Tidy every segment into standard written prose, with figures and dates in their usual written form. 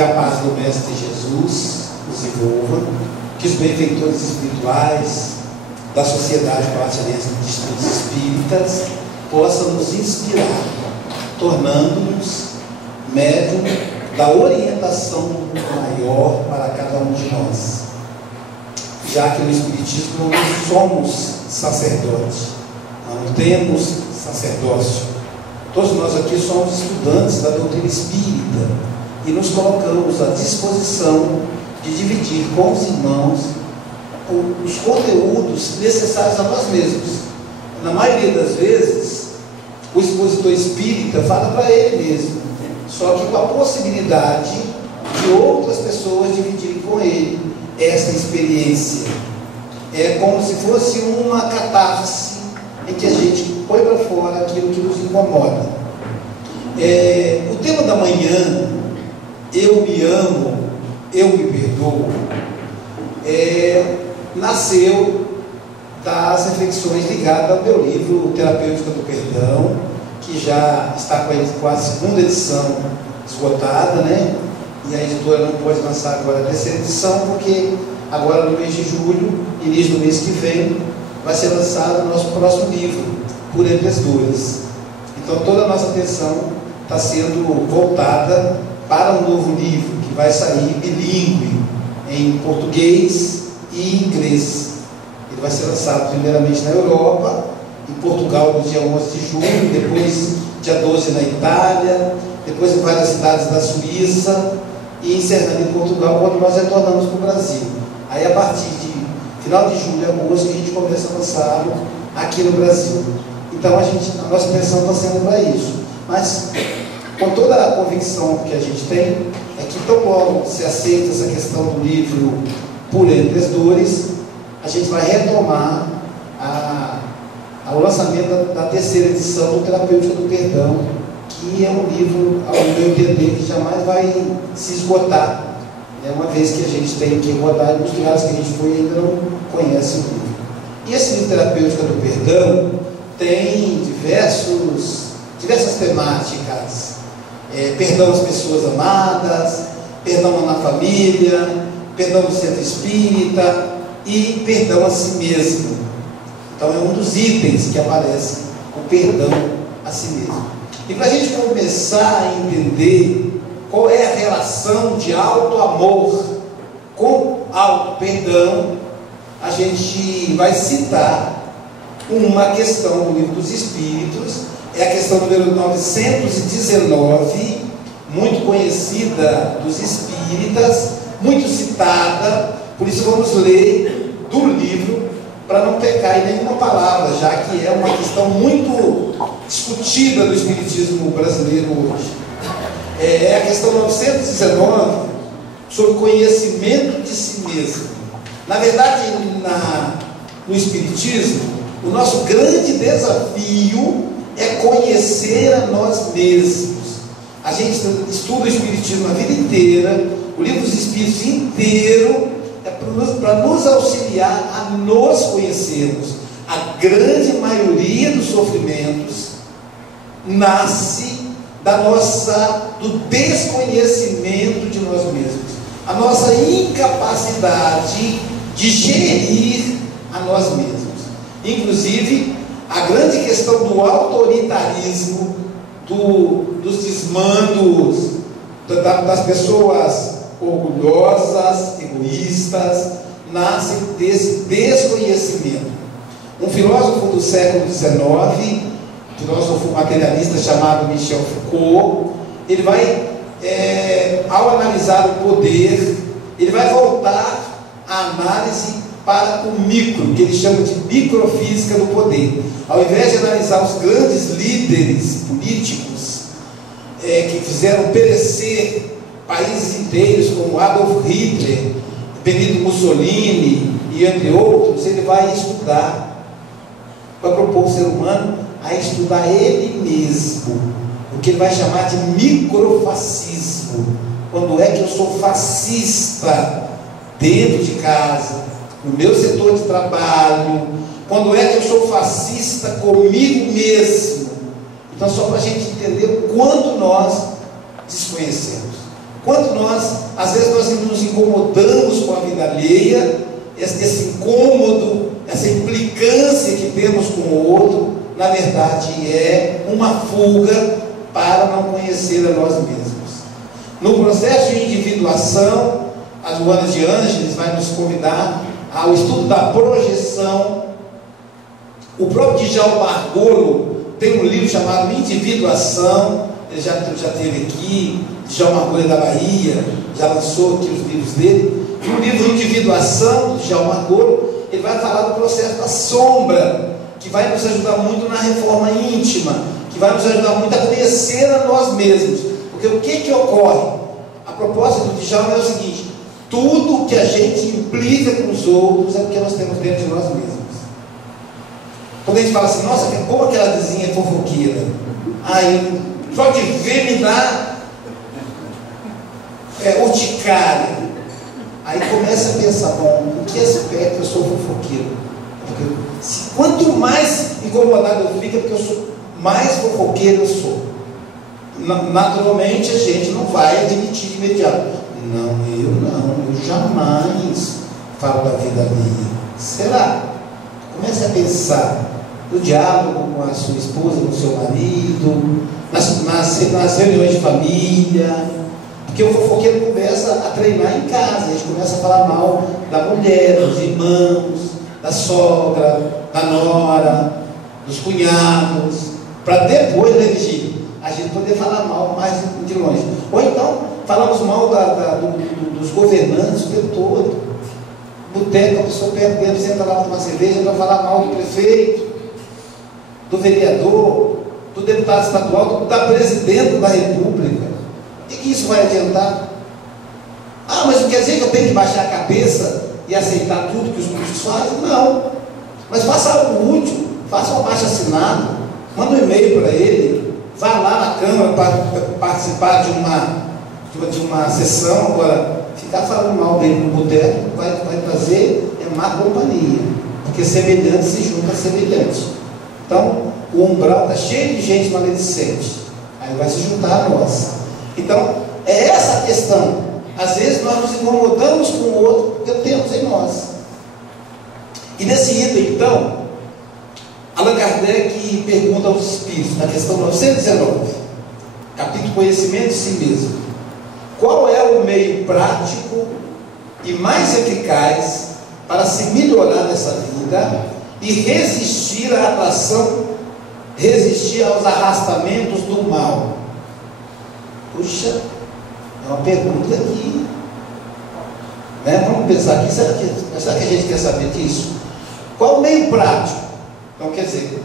Que a paz do Mestre Jesus nos envolva, que os benfeitores espirituais da Sociedade Palatiniense de Estudos Espíritas possam nos inspirar, tornando-nos médium da orientação maior para cada um de nós, já que no Espiritismo não somos sacerdotes, não temos sacerdócio. Todos nós aqui somos estudantes da doutrina espírita e nos colocamos à disposição de dividir com os irmãos os conteúdos necessários a nós mesmos. Na maioria das vezes, o expositor espírita fala para ele mesmo, só que com a possibilidade de outras pessoas dividirem com ele essa experiência. É como se fosse uma catarse em que a gente põe para fora aquilo que nos incomoda. O tema da manhã, eu me amo, eu me perdoo, nasceu das reflexões ligadas ao meu livro Terapêutica do Perdão, que já está com a segunda edição esgotada, né? E a editora não pode lançar agora a terceira edição, porque agora no mês de julho, início do mês que vem, vai ser lançado o nosso próximo livro, Por Entre as Dores. Então toda a nossa atenção está sendo voltada para um novo livro, que vai sair bilíngue, em português e inglês. Ele vai ser lançado primeiramente na Europa, em Portugal no dia 11 de junho, depois dia 12 na Itália, depois em várias cidades da Suíça, e encerrando em Portugal quando nós retornamos para o Brasil. Aí a partir de final de julho, agosto, a gente começa a lançá-lo aqui no Brasil. Então a nossa intenção está sendo para isso. Mas com toda a convicção que a gente tem, é que tão logo se aceita essa questão do livro Por Entre as Dores, a gente vai retomar o lançamento da terceira edição do Terapêutica do Perdão, que é um livro, ao meu entender, que jamais vai se esgotar, né? Uma vez que a gente tem que rodar nos lugares que a gente foi e ainda não conhece o livro. E esse livro Terapêutica do Perdão tem diversas temáticas. Perdão às pessoas amadas, perdão na família, perdão no centro espírita e perdão a si mesmo. Então é um dos itens que aparece, o perdão a si mesmo. E para a gente começar a entender qual é a relação de auto-amor com auto-perdão, a gente vai citar uma questão do Livro dos Espíritos, é a questão número 919, muito conhecida dos espíritas, muito citada, por isso vamos ler do livro, para não pecar em nenhuma palavra, já que é uma questão muito discutida no espiritismo brasileiro hoje. É a questão 919, sobre conhecimento de si mesmo. Na verdade, no espiritismo, o nosso grande desafio é conhecer a nós mesmos. A gente estuda o espiritismo a vida inteira, o Livro dos Espíritos inteiro, é para nos auxiliar a nos conhecermos. A grande maioria dos sofrimentos nasce do desconhecimento de nós mesmos, a nossa incapacidade de gerir a nós mesmos. Inclusive, a grande questão do autoritarismo, dos desmandos, das pessoas orgulhosas, egoístas, nascem desse desconhecimento. Um filósofo do século XIX, filósofo materialista chamado Michel Foucault, ele vai, ao analisar o poder, ele vai voltar a análise para o micro, que ele chama de microfísica do poder. Ao invés de analisar os grandes líderes políticos que fizeram perecer países inteiros, como Adolf Hitler, Benito Mussolini e entre outros, ele vai estudar, vai propor o ser humano a estudar ele mesmo, o que ele vai chamar de microfascismo. Quando é que eu sou fascista dentro de casa, no meu setor de trabalho? Quando é que eu sou fascista comigo mesmo? Então, só para a gente entender o quanto nós desconhecemos. Quanto às vezes nós nos incomodamos com a vida alheia, esse incômodo, essa implicância que temos com o outro, na verdade é uma fuga para não conhecer a nós mesmos. No processo de individuação, a Joana de Ângeles vai nos convidar ao estudo da projeção. O próprio Djalma Argolo tem um livro chamado Individuação, ele já teve aqui, Djalma Argolo é da Bahia, já lançou aqui os livros dele. E o livro Individuação, do Djalma Argolo, ele vai falar do processo da sombra, que vai nos ajudar muito na reforma íntima, que vai nos ajudar muito a conhecer a nós mesmos. Porque o que ocorre? A proposta do Djalma é o seguinte: tudo que a gente implica com os outros é porque nós temos dentro de nós mesmos. Quando a gente fala assim, nossa, como aquela vizinha é fofoqueira, aí só de ver me dá urticária. Aí começa a pensar, bom, em que aspecto eu sou fofoqueiro? Porque quanto mais incomodado eu fico, é porque eu sou mais fofoqueiro eu sou. Naturalmente a gente não vai admitir de imediato. Não, eu jamais falo da vida alheia. Será? Comece a pensar no diálogo com a sua esposa, com o seu marido, nas reuniões de família. Porque o fofoqueiro começa a treinar em casa, a gente começa a falar mal da mulher, dos irmãos, da sogra, da nora, dos cunhados, para depois da vigília a gente poder falar mal mais de longe. Ou então falamos mal dos governantes o tempo todo. Boteco, a pessoa perto dele, senta lá para tomar cerveja, para falar mal do prefeito, do vereador, do deputado estadual, da presidente da república. E que isso vai adiantar? Ah, mas quer dizer que eu tenho que baixar a cabeça e aceitar tudo que os políticos fazem? Não. Mas faça algo útil, faça um abaixo-assinado, manda um e-mail para ele, vá lá na Câmara para participar de uma sessão. Agora, ficar falando mal dele no boteco vai trazer má companhia, porque semelhante se junta a semelhante. Então, o umbral está cheio de gente maledicente, aí vai se juntar a nós. Então, é essa a questão. Às vezes nós nos incomodamos com o outro porque temos em nós. E nesse item, então, Allan Kardec pergunta aos espíritos, na questão 919, capítulo Conhecimento de Si Mesmo: qual é o meio prático e mais eficaz para se melhorar nessa vida e resistir à atração, resistir aos arrastamentos do mal? Puxa, é uma pergunta aqui, né? Vamos pensar aqui, será que a gente quer saber disso? Qual o meio prático? Então, quer dizer,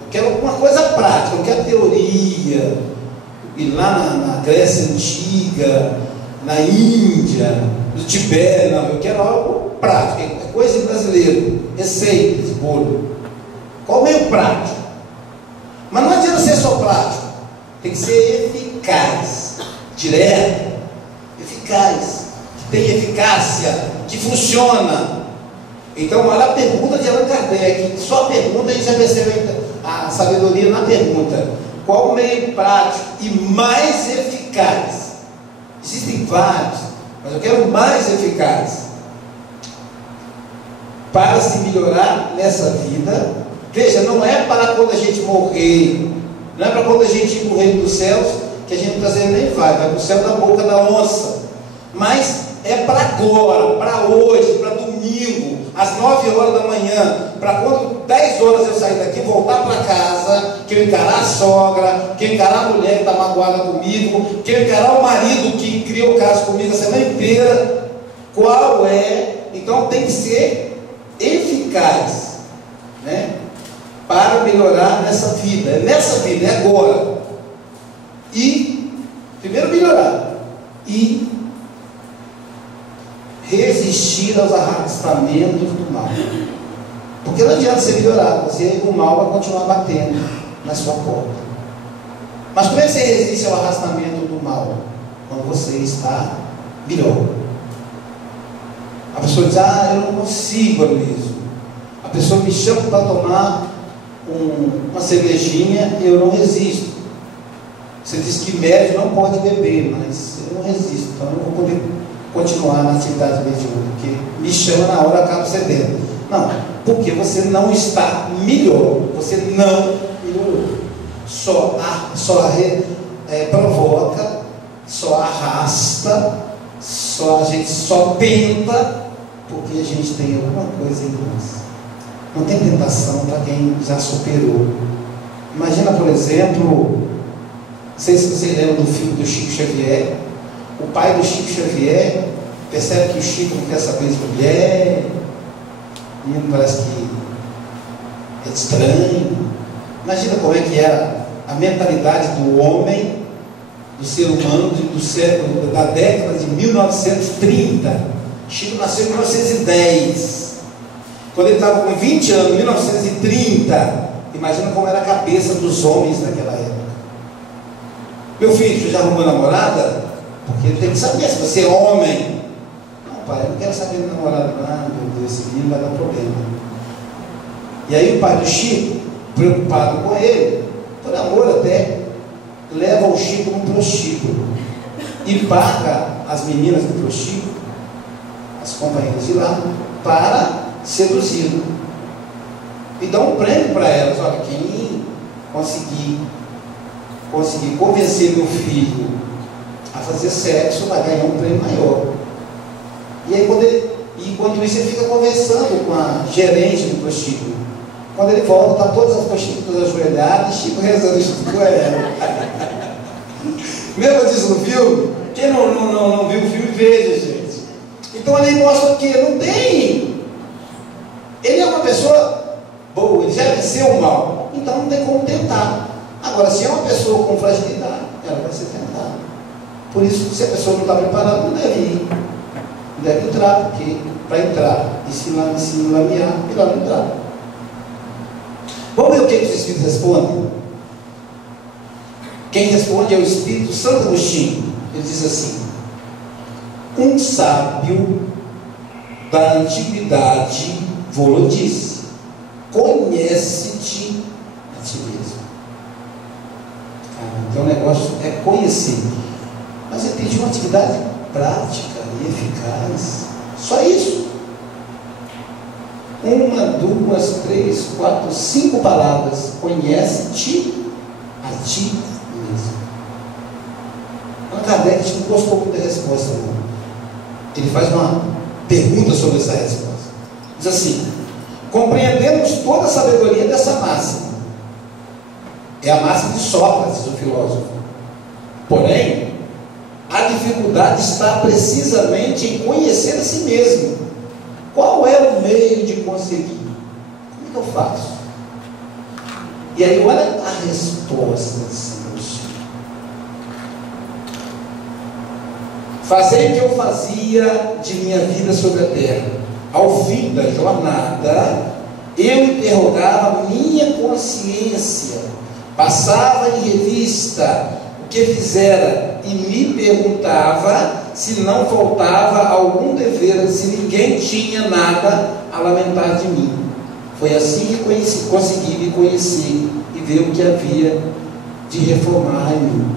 eu quero alguma coisa prática, eu quero teoria, ir lá na Grécia Antiga, na Índia, no Tibete. Não, eu quero algo prático, é coisa brasileira, receitas, bolo. Qual o meio prático? Mas não adianta ser só prático, tem que ser eficaz, direto, eficaz, que tem eficácia, que funciona. Então, olha a pergunta de Allan Kardec, só a pergunta a gente já percebe a sabedoria na pergunta. Qual o meio prático e mais eficaz? Existem vários, mas eu quero o mais eficaz para se melhorar nessa vida. Veja, não é para quando a gente morrer, não é para quando a gente ir para o reino dos céus, que a gente não está dizendo nem vai para o céu da boca da onça, mas é para agora, para hoje, para domingo, às 9 horas da manhã, para quando 10 horas eu sair daqui, voltar para casa, que eu encarar a sogra, que eu encarar a mulher que está magoada comigo, que eu encarar o marido que criou caso comigo a semana inteira. Qual é? Então tem que ser eficaz, né? Para melhorar nessa vida, é nessa vida, é agora. E, primeiro melhorar, e resistir aos arrastamentos do mal. Porque não adianta você melhorar, o mal vai continuar batendo na sua porta. Mas como é que você resiste ao arrastamento do mal? Quando você está melhor. A pessoa diz, eu não consigo, Aloysio. A pessoa me chama para tomar uma cervejinha e eu não resisto. Você diz que médio não pode beber, mas eu não resisto, então eu não vou poder continuar na atividade mediúnica, porque me chama na hora, eu acabo cedendo. Não, porque você não está melhor, você não melhorou. Provoca, só arrasta, a gente só tenta, porque a gente tem alguma coisa em nós. Não tem tentação para quem já superou. Imagina, por exemplo, não sei se vocês lembram do filme do Chico Xavier. O pai do Chico Xavier percebe que o Chico não quer saber de mulher, o menino parece que é estranho. Imagina como é que era a mentalidade do homem, do ser humano do século, da década de 1930. Chico nasceu em 1910. Quando ele estava com 20 anos, em 1930, imagina como era a cabeça dos homens naquela época. Meu filho, você já arrumou namorada? Porque ele tem que saber se você é homem. Não, pai, eu não quero saber de namorada. Ah, meu Deus, esse menino vai dar problema. E aí o pai do Chico, preocupado com ele, por amor até, leva o Chico no prostíbulo e paga as meninas do prostíbulo, as companheiras de lá, para seduzi-lo. E dá um prêmio para elas. Olha, quem conseguir convencer meu filho a fazer sexo vai ganhar um prêmio maior. E aí enquanto isso ele fica conversando com a gerente do prostíbulo. Quando ele volta, está todas as prostitutas ajoelhadas e Chico rezando junto com ela. Lembra disso no filme? Quem não viu o filme, veja, gente. Então ele mostra que não tem. Ele é uma pessoa boa, ele já venceu o mal, então não tem como tentar. Agora, se é uma pessoa com fragilidade, ela vai ser tentada. Por isso, se a pessoa não está preparada, não deve ir. Não deve entrar, porque para entrar e se lamear, melhor não entrar. Vamos ver o que os Espíritos respondem? Quem responde é o Espírito Santo Agostinho. Ele diz assim: um sábio da antiguidade vou-lo disse, conhece-te a ti mesmo. Então o negócio é conhecer. Mas ele pediu uma atividade prática e eficaz. Só isso. 1, 2, 3, 4, 5 palavras. Conhece-te a ti mesmo. Allan Kardec não gostou muito da resposta. Não. Ele faz uma pergunta sobre essa resposta. Diz assim: compreendemos toda a sabedoria dessa máxima. É a máxima de Sócrates, o filósofo. Porém, a dificuldade está precisamente em conhecer a si mesmo. Qual é o meio de conseguir? Como é que eu faço? E aí, olha a resposta de Santo Agostinho. Fazei o que eu fazia de minha vida sobre a terra. Ao fim da jornada, eu interrogava minha consciência, passava em revista o que fizera e me perguntava se não faltava algum dever, se ninguém tinha nada a lamentar de mim. Foi assim que consegui me conhecer e ver o que havia de reformar em mim.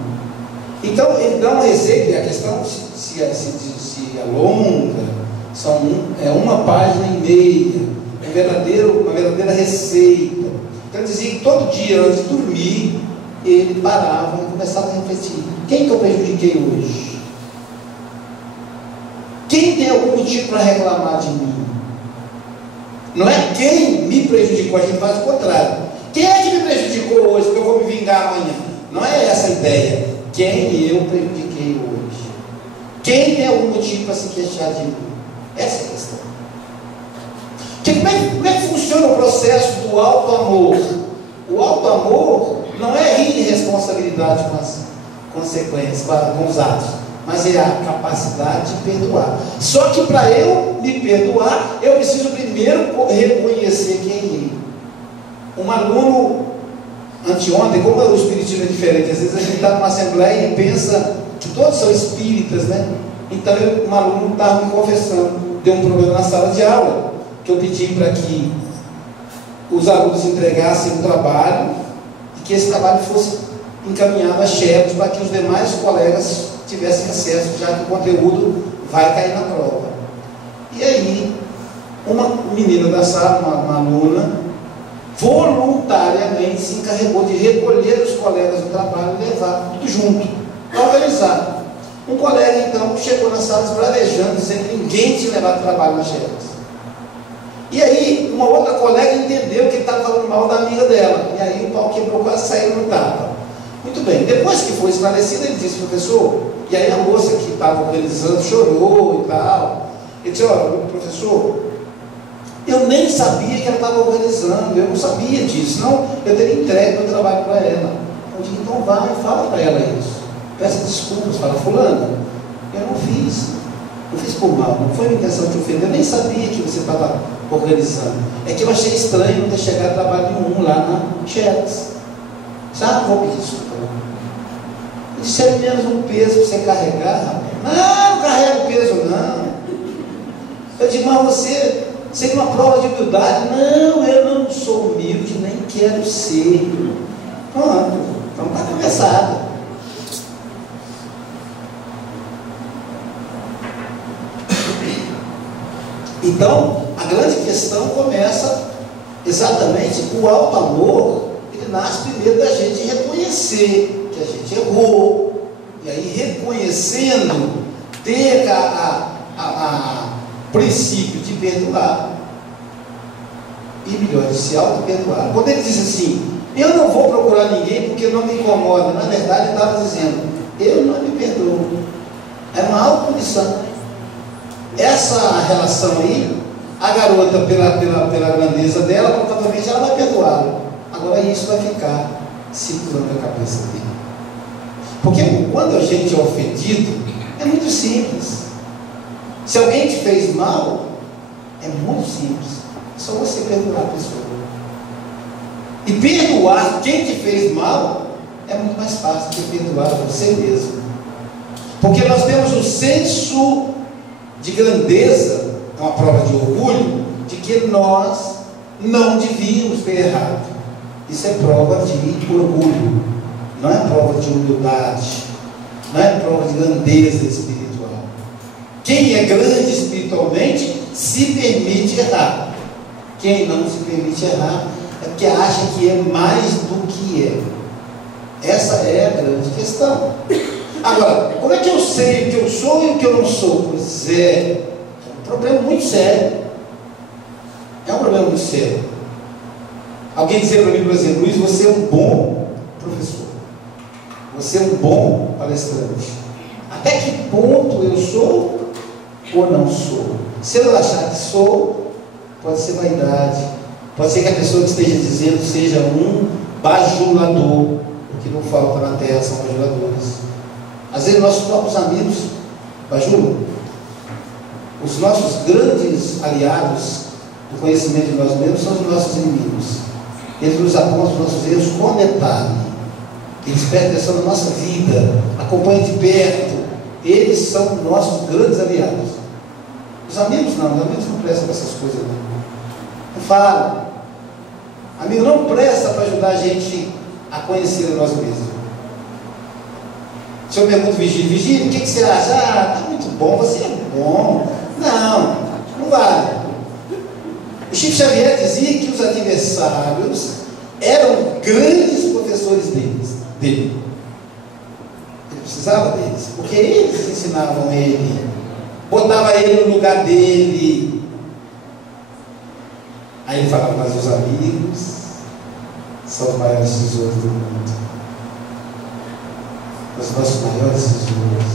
Então ele dá um exemplo, e a questão se alonga, é uma página e meia, uma verdadeira receita. Então dizia que todo dia antes de dormir ele parava e começava a refletir: quem que eu prejudiquei hoje? Quem tem algum motivo para reclamar de mim? Não é quem me prejudicou, a gente faz o contrário. Quem é que me prejudicou hoje que eu vou me vingar amanhã? Não é essa a ideia. Quem eu prejudiquei hoje? Quem tem algum motivo para se queixar de mim? Essa é a questão. Como é que funciona o processo do auto-amor? O auto-amor não é rir de responsabilidade com as consequências, com os atos, mas é a capacidade de perdoar. Só que para eu me perdoar, eu preciso primeiro reconhecer quem errei. Um aluno, anteontem, como o espiritismo é diferente, às vezes a gente está numa assembleia e pensa que todos são espíritas, né? Então um aluno estava me confessando, deu um problema na sala de aula, que eu pedi para que os alunos entregassem um trabalho, e que esse trabalho fosse encaminhado a Xerox para que os demais colegas tivessem acesso, já que o conteúdo vai cair na prova. E aí, uma menina da sala, uma aluna, voluntariamente se encarregou de recolher os colegas do trabalho e levar tudo junto, para organizar. Um colega, então, chegou na sala esbravejando, dizendo que ninguém tinha levado trabalho na Xerox. E aí, uma outra colega entendeu que ele estava falando mal da amiga dela. E aí o pau quebrou, quase saiu no tapa. Muito bem, depois que foi esclarecido, ele disse, professor, e aí a moça que estava organizando chorou e tal. Ele disse, olha, professor, eu nem sabia que ela estava organizando, eu não sabia disso, senão eu teria entregue meu trabalho para ela. Eu disse, então vai, fala para ela isso. Peça desculpas, fala, fulana, eu não fiz por mal, não foi minha intenção de ofender, eu nem sabia que você estava organizando. É que eu achei estranho não ter chegado a trabalho nenhum lá na Xerox. Sabe, vou pedir desculpa. Isso é menos um peso para você carregar, rapaz. Não carrega o peso, não. Eu digo, mas você tem uma prova de humildade. Não, eu não sou humilde, nem quero ser. Pronto, então está conversado. Então, a grande questão começa exatamente o alto amor. Ele nasce primeiro da gente reconhecer que a gente errou, e aí reconhecendo, ter a princípio de perdoar, e melhor, de se auto-perdoar. Quando ele diz assim, eu não vou procurar ninguém porque não me incomoda, na verdade ele estava dizendo, eu não me perdoo. É uma autopunição. Essa relação aí, a garota, pela grandeza dela, provavelmente ela vai perdoá-lo. Agora isso vai ficar circulando a cabeça dele. Porque quando a gente é ofendido, é muito simples. Se alguém te fez mal, é muito simples. É só você perdoar a pessoa. E perdoar quem te fez mal é muito mais fácil que perdoar você mesmo. Porque nós temos um senso de grandeza, é uma prova de orgulho, de que nós não devíamos ter errado. Isso é prova de orgulho, não é prova de humildade, não é prova de grandeza espiritual. Quem é grande espiritualmente se permite errar. Quem não se permite errar é porque acha que é mais do que é. Essa é a grande questão. Agora, como é que eu sei o que eu sou e o que eu não sou? Pois é um problema muito sério. É um problema muito sério. Alguém dizer para mim, por exemplo, Luiz, você é um bom professor. Você é um bom palestrante. Até que ponto eu sou ou não sou? Se eu achar que sou, pode ser vaidade. Pode ser que a pessoa que esteja dizendo seja um bajulador. O que não falta na terra são bajuladores. Às vezes nossos próprios amigos bajulam. Os nossos grandes aliados do conhecimento de nós mesmos são os nossos inimigos. Eles nos apontam os nossos erros com detalhe. Eles prestam atenção na nossa vida, acompanham de perto. Eles são nossos grandes aliados. Os amigos não prestam para essas coisas não falam. Amigo não presta para ajudar a gente a conhecer a nós mesmos. Se eu pergunto Vigílio, o que você acha? Está muito bom, você é bom. Não vale. O Chico Xavier dizia que os adversários eram grandes professores dele. Ele precisava deles, porque eles ensinavam ele, botava ele no lugar dele. Aí ele falava, mas os amigos são os maiores tesouros do mundo. Os nossos maiores tesouros,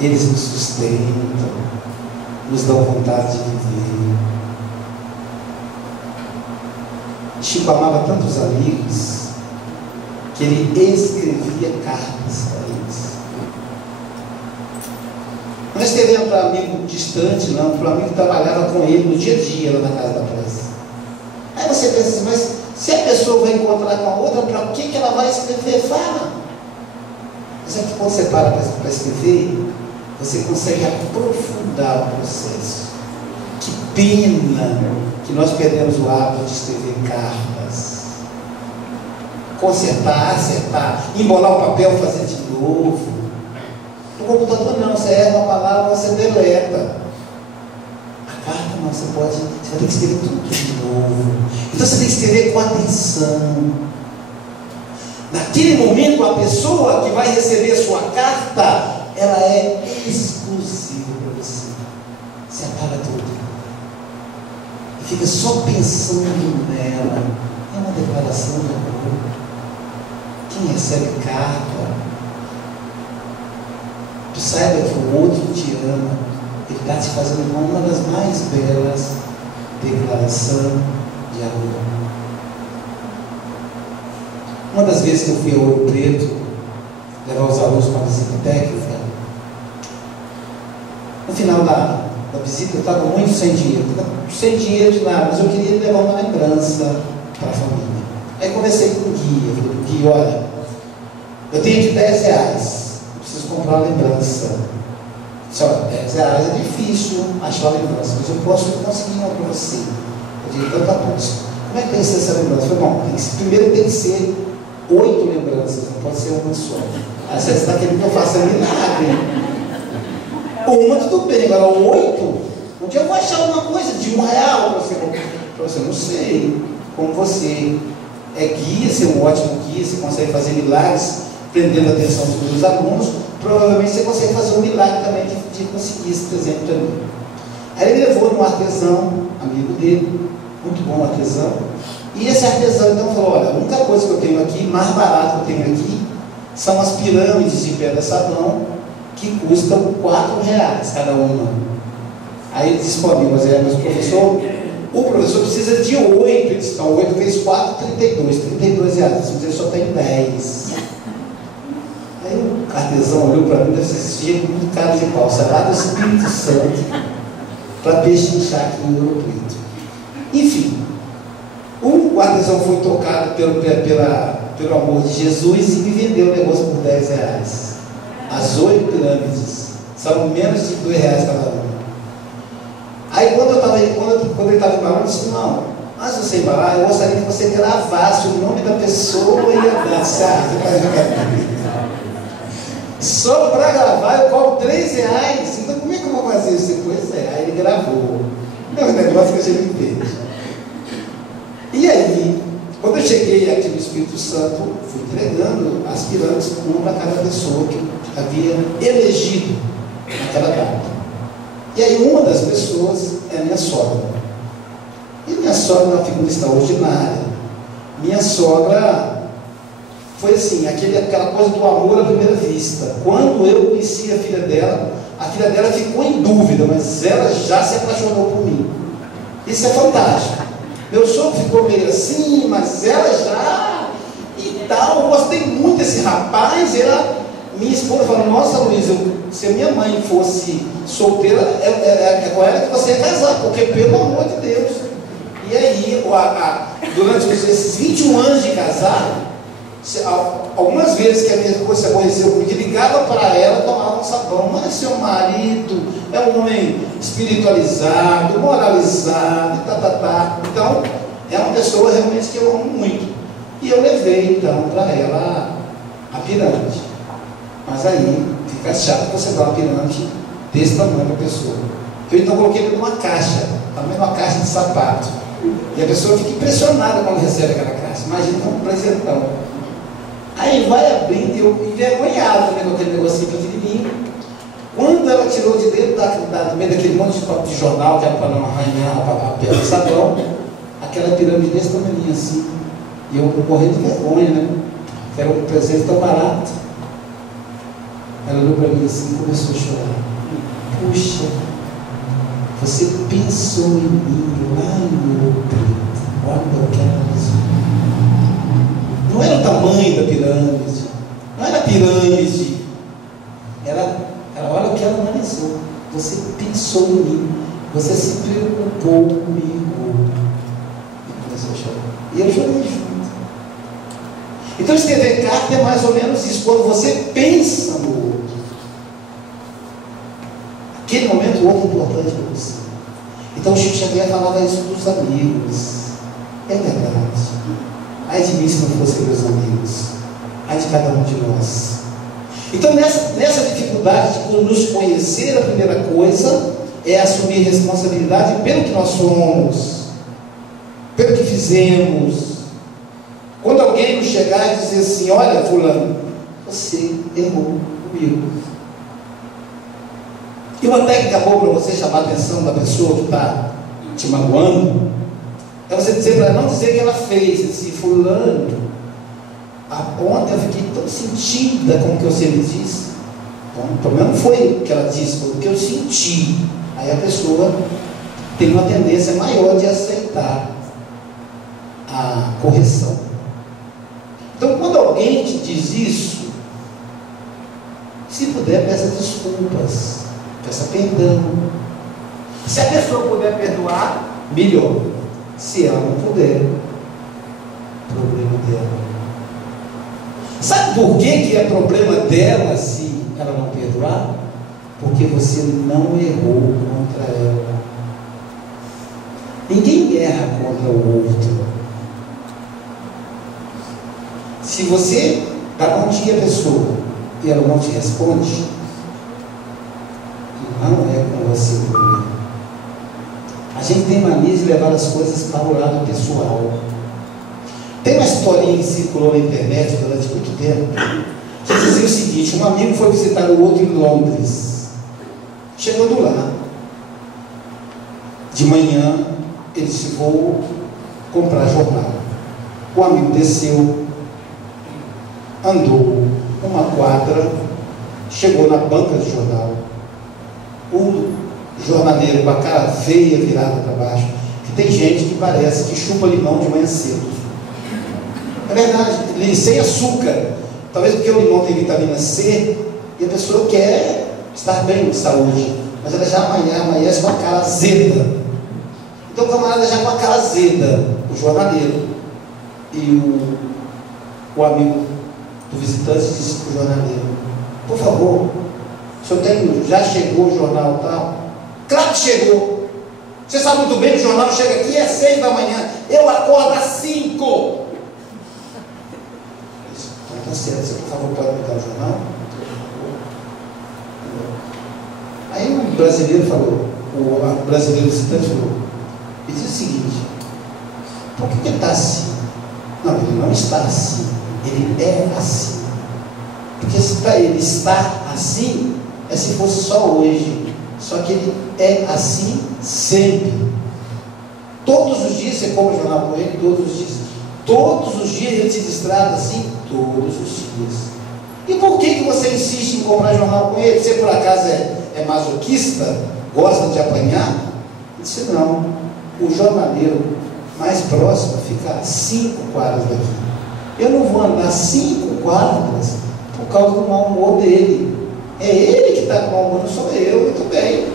eles nos sustentam, nos dão vontade de viver. Chico amava tantos amigos que ele escrevia cartas para eles. Não escrevia para amigo distante, não, para um amigo que trabalhava com ele no dia a dia lá na casa da prece. Aí você pensa assim, mas se a pessoa vai encontrar com a outra, para que ela vai escrever? Fala! Mas é que quando você para para escrever, você consegue aprofundar o processo. Que pena que nós perdemos o hábito de escrever cartas. consertar, acertar, embolar o papel, fazer de novo. No computador não, você erra uma palavra, você deleta. A carta não, você vai ter que escrever tudo de novo. Então você tem que escrever com atenção. Naquele momento, a pessoa que vai receber a sua carta, ela é exclusiva para você. Você apaga tudo e fica só pensando nela. É uma declaração de amor. Quem recebe carta, tu saiba que o outro te ama. Ele está te fazendo uma das mais belas declarações de amor. Uma das vezes que eu fui ao Ouro Preto levar os alunos para uma visita técnica, no final da visita eu estava muito sem dinheiro de nada, mas eu queria levar uma lembrança para a família. Aí conversei com o guia, falei para o guia: olha, eu tenho aqui R$10, eu preciso comprar uma lembrança. Disse: olha, R$10 é difícil achar uma lembrança, mas eu posso conseguir uma para você. Eu disse: então tá bom. Como é que tem que ser essa lembrança? Eu falei: bom, primeiro tem que ser 8 lembranças, não pode ser uma só. Aí você está querendo que eu faça um milagre. Uma tudo bem, agora 8, onde eu vou achar uma coisa de R$1 para você? Não sei. Como você é guia, você é um ótimo guia, você consegue fazer milagres, prendendo a atenção dos alunos, provavelmente você consegue fazer um milagre também de conseguir esse presente para mim. Aí ele levou num artesão, amigo dele, muito bom artesão, e esse artesão então falou: olha, a única coisa que eu tenho aqui, mais barato que eu tenho aqui, são as pirâmides de pedra sabão, que custam R$4 cada uma. Aí ele disse para mim: mas o professor precisa de 8. Ele disse: então 8 vezes 4, R$32. Mas ele só tem 10. Aí o artesão olhou para mim: deve ser esse jeito muito caro de pau, lá do Espírito Santo, para pechinchar aqui no Ouro Preto. Enfim, o artesão foi tocado pelo amor de Jesus e me vendeu o negócio por R$10. As 8 pirâmides são menos de R$2 cada uma. Aí quando ele estava embalando, eu disse: não, mas você embalar, eu gostaria que você gravasse o nome da pessoa e a data. Só para gravar eu cobro R$3. Então como é que eu vou fazer isso? Pois é, aí ele gravou. É um negócio que a gente fez. E aí, quando eu cheguei aqui no Espírito Santo, fui entregando as pirâmides, uma para cada pessoa que eu havia elegido naquela data. E aí uma das pessoas é a minha sogra. E minha sogra é uma figura extraordinária. Minha sogra foi assim, aquela coisa do amor à primeira vista. Quando eu conheci a filha dela ficou em dúvida, mas ela já se apaixonou por mim. Isso é fantástico. Meu sogro ficou meio assim, mas ela já e tal. Eu gostei muito desse rapaz. Minha esposa falou: nossa, Luiz, se a minha mãe fosse solteira, é com ela que você ia casar, porque pelo amor de Deus. E aí, durante esses 21 anos de casado, algumas vezes que a minha esposa se aborreceu comigo, ligava para ela, tomava um sabão: mas seu marido é um homem espiritualizado, moralizado, Então, é uma pessoa realmente que eu amo muito. E eu levei então para ela a pirâmide. Mas aí fica chato você dar uma pirâmide desse tamanho para a pessoa. Eu então coloquei ele numa caixa, também uma caixa de sapato. E a pessoa fica impressionada quando recebe aquela caixa. Imagina um presentão. Aí vai abrindo e eu envergonhado, né, com aquele negocinho pequenininho. Quando ela tirou de dentro do meio daquele monte de jornal, que era para não arranhar a pedra de sabão, aquela pirâmide desse tamanho assim. E eu morrendo de vergonha, né? Que era um presente tão barato. Ela olhou para mim assim e começou a chorar. Puxa, você pensou em mim lá no Ouro Preto. Olha aquela pessoa. Não era o tamanho da pirâmide, não era a pirâmide, olha o que ela analisou. Você pensou em mim, você se preocupou comigo. E começou a chorar. E eu chorei junto. Então escrever carta é mais ou menos isso, quando você pensa no outro. Aquele momento o outro é importante para você. Então o Chico Xavier falava isso dos amigos. É verdade. A Ai de mim se não fossem meus amigos. Ai de cada um de nós. Então, nessa dificuldade de nos conhecer, a primeira coisa é assumir responsabilidade pelo que nós somos, pelo que fizemos. Quando alguém nos chegar e dizer assim: olha, fulano, você errou comigo. E uma técnica boa para você chamar a atenção da pessoa que está te magoando é você dizer para ela, não dizer que ela fez, assim: fulano, ontem eu fiquei tão sentida com o que você me disse. Então, o problema não foi o que ela disse, foi o que eu senti. Aí a pessoa tem uma tendência maior de aceitar a correção. Então, quando alguém te diz isso, se puder, peça desculpas, peça perdão. Se a pessoa puder perdoar, melhor. Se ela não puder, problema dela. Sabe por que é problema dela se ela não perdoar? Porque você não errou contra ela. Ninguém erra contra o outro. Se você dá bom dia à pessoa e ela não te responde, não é com você o problema. A gente tem mania de levar as coisas para o lado pessoal. Tem uma historinha que circulou na internet durante muito tempo, que dizia o seguinte: um amigo foi visitar o outro em Londres. Chegando lá, de manhã, ele disse: vou comprar jornal. O amigo desceu, andou uma quadra, chegou na banca de jornal. O jornaleiro com a cara feia virada para baixo, que tem gente que parece que chupa limão de manhã cedo. É verdade, sem açúcar. Talvez porque o limão tem vitamina C e a pessoa quer estar bem de saúde, mas ela já amanhece com a cara azeda. Então o camarada já com a cara azeda, o jornaleiro, e o amigo do visitante disse para o jornaleiro: por favor, o senhor já chegou o jornal tal? Claro que chegou. Você sabe muito bem que o jornal chega aqui às 6 da manhã. Eu acordo às 5. Então tá certo, você por favor pode me dar o jornal? Aí o brasileiro falou, o brasileiro visitante falou, ele disse o seguinte: por que ele está assim? Não, ele não está assim, ele é assim. Porque se para ele estar assim, é se fosse só hoje. Só que ele é assim sempre. Todos os dias você compra jornal com ele, todos os dias. Todos os dias ele se distrata assim, todos os dias. E por que você insiste em comprar jornal com ele? Você por acaso é masoquista? Gosta de apanhar? Ele disse: não, o jornaleiro mais próximo fica a 5 quadras daqui. Eu não vou andar 5 quadras por causa do mau humor dele. É ele que está com mau humor, não sou eu, muito bem.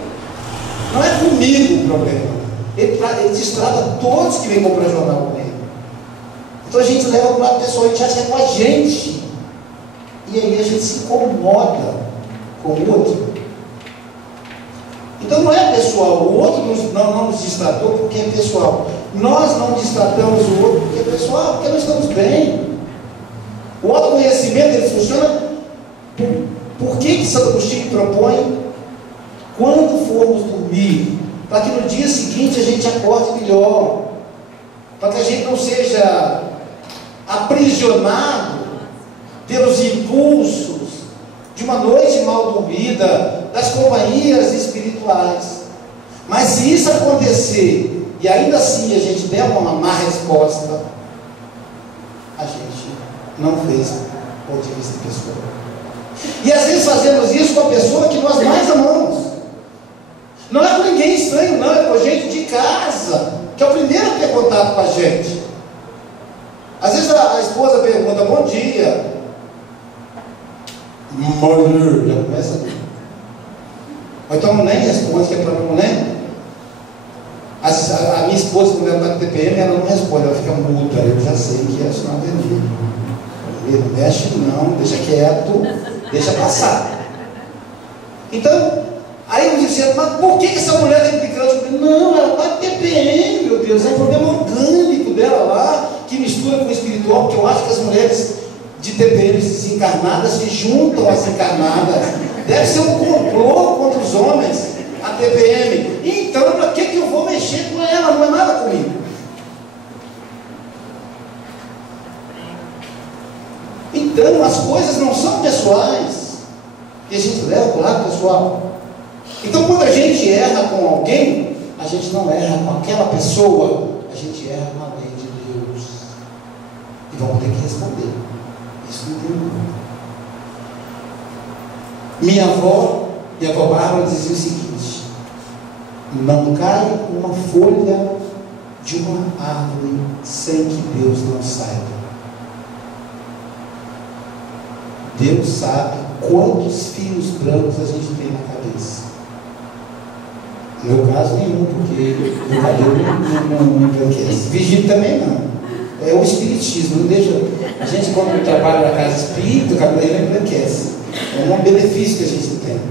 Não é comigo o problema. Ele distrata todos que vêm comprar jornal com ele. Então a gente leva para o lado pessoal, a gente acha que é com a gente. E aí a gente se incomoda com o outro. Então não é pessoal, o outro não nos distratou porque é pessoal. Nós não distratamos o outro porque é pessoal, porque nós estamos bem. O autoconhecimento ele funciona. Por que Santo Agostinho propõe, quando formos dormir, para que no dia seguinte a gente acorde melhor, para que a gente não seja aprisionado pelos impulsos de uma noite mal dormida, das companhias espirituais. Mas se isso acontecer e ainda assim a gente der uma má resposta, a gente não fez o ponto de vista pessoal. E às vezes fazemos isso com a pessoa que nós mais amamos. Não é com ninguém estranho, não, é com a gente de casa, que é o primeiro a ter contato com a gente. Às vezes a esposa pergunta: bom dia. Mulher, já começa ali. Ou então nem responde, que é para a mulher. A minha esposa, quando ela está no TPM, ela não responde, ela fica muda. Eu já sei que é sinal vermelho. Não mexe não, deixa quieto, deixa passar. Então, aí eu disse: mas por que essa mulher está implicando? Não, ela está no TPM, meu Deus, é um problema orgânico dela lá, que mistura com o espiritual, porque eu acho que as mulheres de TPMs desencarnadas se juntam às encarnadas. Deve ser um complô contra os homens, a TPM. Então, para que eu vou mexer com ela? Não é nada comigo. Então, as coisas não são pessoais, que a gente leva para o lado pessoal. Então, quando a gente erra com alguém, a gente não erra com aquela pessoa, a gente erra com a lei de Deus. E vamos ter que responder. Isso não tem dúvida. Minha avó Bárbara dizia o seguinte: não cai uma folha de uma árvore sem que Deus não saiba. Deus sabe quantos fios brancos a gente tem na cabeça. No meu caso, nenhum, porque meu cabelo não embranquece. Vigília também não. É o espiritismo, não deixa. A gente, quando trabalha na casa espírita, o cabelo dele embranquece. É um benefício que a gente tem.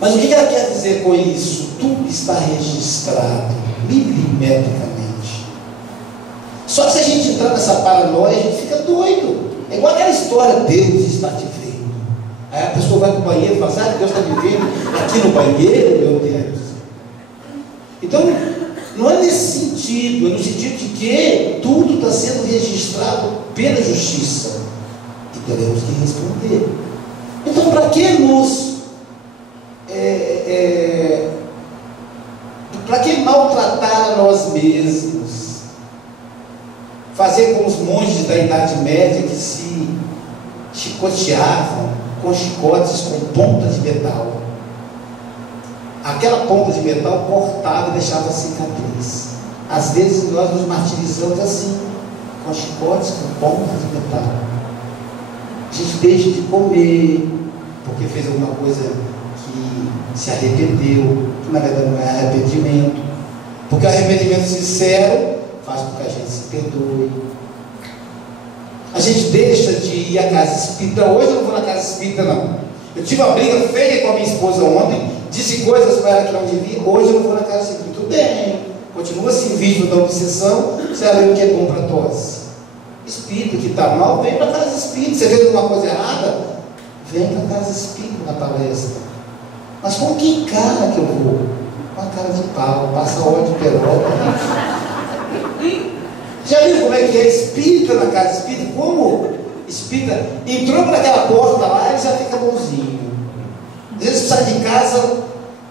Mas o que ela quer dizer com isso? Tudo está registrado milimetricamente. Só que se a gente entrar nessa paranoia, a gente fica doido. É igual aquela história: Deus está te vendo. Aí a pessoa vai para o banheiro e fala: sabe, Deus está me vendo aqui no banheiro, meu Deus. Então, não é nesse sentido, é no sentido de que tudo está sendo registrado pela justiça e teremos que responder. Então, para que para que maltratar a nós mesmos? Fazer como os monges da Idade Média, que se chicoteavam com chicotes com ponta de metal. Aquela ponta de metal cortava e deixava cicatriz. Às vezes nós nos martirizamos assim, com chicotes com ponta de metal. A gente deixa de comer porque fez alguma coisa que se arrependeu, que na verdade não é arrependimento, porque o arrependimento sincero faz com que a gente se perdoe. A gente deixa de ir à casa espírita. Hoje eu não vou na casa espírita, não. Eu tive uma briga feia com a minha esposa ontem, disse coisas para ela que não devia. Hoje eu não vou na casa espírita. Tudo bem, continua assim, vídeo da obsessão. Você vai ver o que é bom para todos. Espírita que está mal, vem para a casa espírita. Você vê alguma coisa errada, vem para a casa espírita na palestra. Mas com que cara que eu vou? Com a cara de pau, passa óleo de peroba. Já viu como é que é espírita na casa espírita? Como espírita entrou por aquela porta lá, ele já fica bonzinho. Às vezes sai de casa,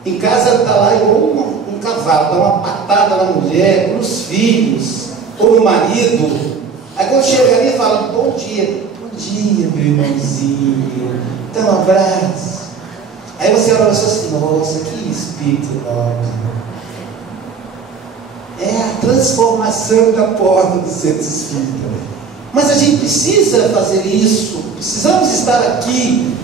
em casa está lá igual um cavalo, dá uma patada na mulher, nos filhos, ou no marido. Aí quando chega ali, fala: bom dia, meu irmãozinho, dá um abraço. Aí você olha assim: nossa, que espírito nobre. É a transformação da porta do centro espírita. Mas a gente precisa fazer isso, precisamos estar aqui,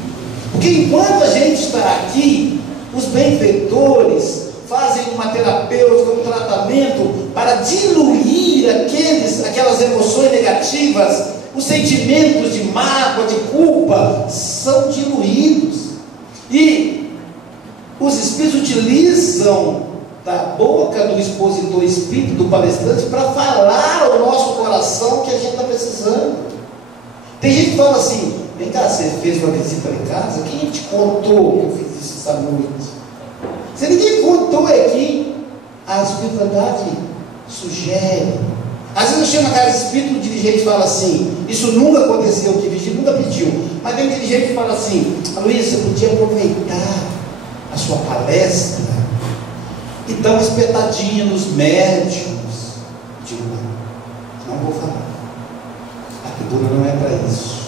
porque enquanto a gente está aqui, os benfeitores fazem uma terapêutica, um tratamento para diluir aquelas emoções negativas, os sentimentos de mágoa, de culpa, são diluídos. E os espíritos utilizam da boca do expositor espírito, do palestrante, para falar ao nosso coração o que a gente está precisando. Tem gente que fala assim: vem cá, você fez uma visita lá em casa? Quem te contou que eu fiz isso essa noite? Se ninguém contou aqui, a espiritualidade sugere. Às vezes eu chego na casa espírita, o dirigente fala assim: isso nunca aconteceu, o dirigente nunca pediu, mas tem um dirigente que fala assim: Luiz, você podia aproveitar a sua palestra e dar uma espetadinha nos médiums. Digo: não vou falar. A tribuna não é para isso.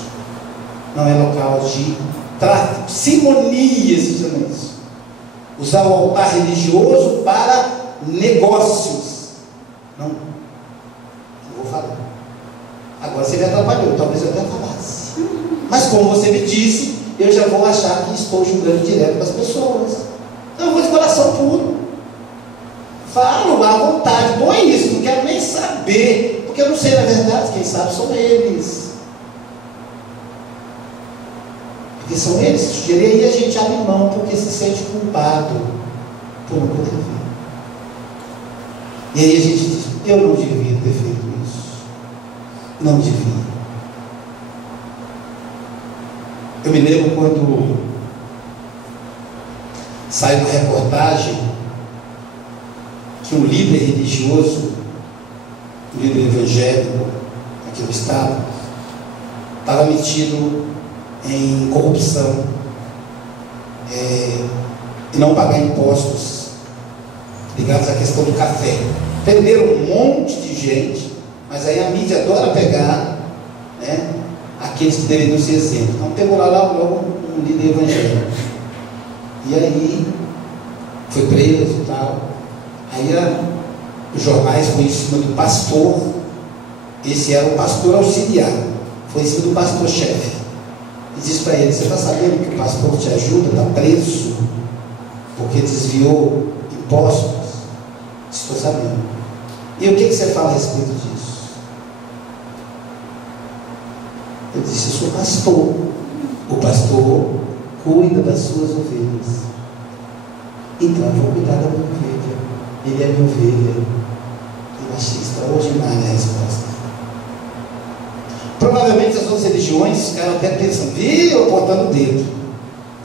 Não é local de tráfico, simonia, se chama isso. Usar o altar religioso para negócios. Não vou falar. Agora você me atrapalhou, talvez eu até falasse. Mas como você me disse, eu já vou achar que estou julgando direto das pessoas. Então eu vou de coração puro. Falo à vontade, bom é isso, não quero nem saber, porque eu não sei na verdade, quem sabe são eles. Porque são eles que sugerem, e aí a gente abre mão porque se sente culpado por não poder ver. E aí a gente diz: eu não devia ter feito Não devia. Eu me lembro quando saiu uma reportagem que um líder religioso, um líder evangélico aqui no estado, estava metido em corrupção e não pagar impostos ligados à questão do café. Prenderam um monte de gente, mas aí a mídia adora pegar, né, aqueles que deveriam ser exemplos. Então pegou lá logo um líder evangélico. E aí foi preso e tal. Aí os jornais foram em cima do pastor. Esse era o pastor auxiliar. Foi em cima do pastor-chefe. E disse para ele: você está sabendo que o pastor te ajuda, está preso porque desviou impostos? Estou sabendo. E o que você fala a respeito disso? Eu disse: eu sou pastor. O pastor cuida das suas ovelhas. Então eu vou cuidar da minha ovelha. Ele é minha ovelha. Eu achei extraordinária a resposta. Provavelmente as outras religiões ficaram até pensando, viu, apontando o dedo.